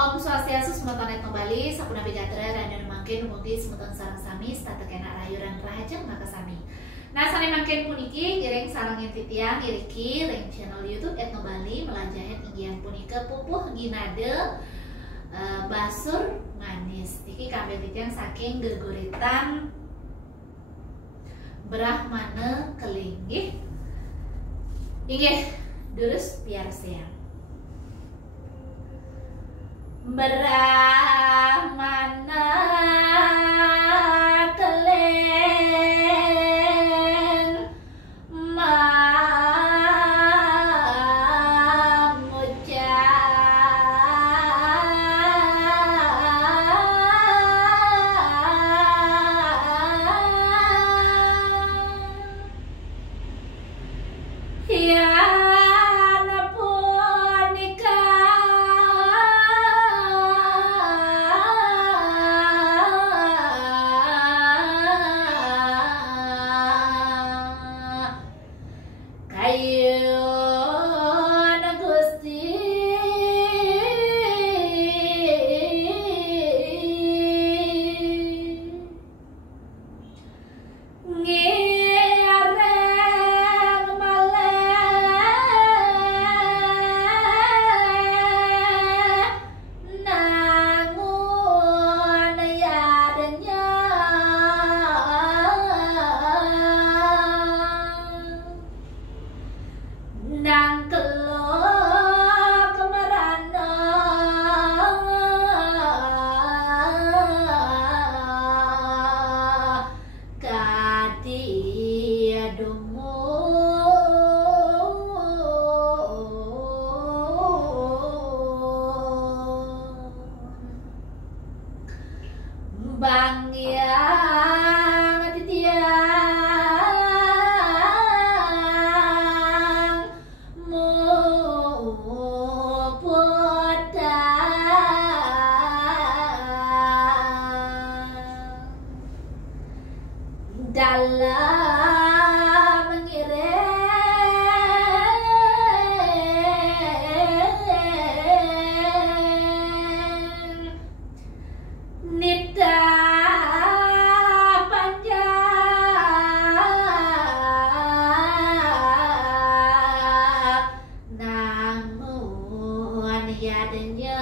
Om Swastiastu semeton kembali sapuna bejatra dan mangkin mugi semeton sareng sami stata kena rayuran rahajeng maka sami. Nah sane mangkin puniki gireng sareng titiang iriki ring channel YouTube Etno Bali melajahet inggian punika pupuh ginade basur manis. Iki kabeh titiang saking geguritan Brahmana keling nggih. Inggih durus biar siang. Brahmana keling Bangyang titiang mupodang dalam mengiring nida panjang namun yadnya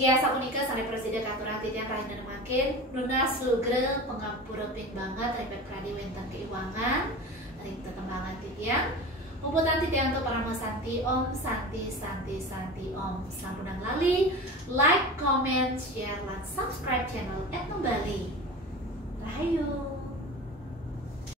Inggih asa punika sare presiden katurah titian rahinna makin nunas lugre pangapura ping banget ribet pradi wenten keuangan ring tetembangan titian Umputan titian untuk para santi om santi om sampun lali like, comment, share, dan subscribe channel Etno Bali. Rahayu.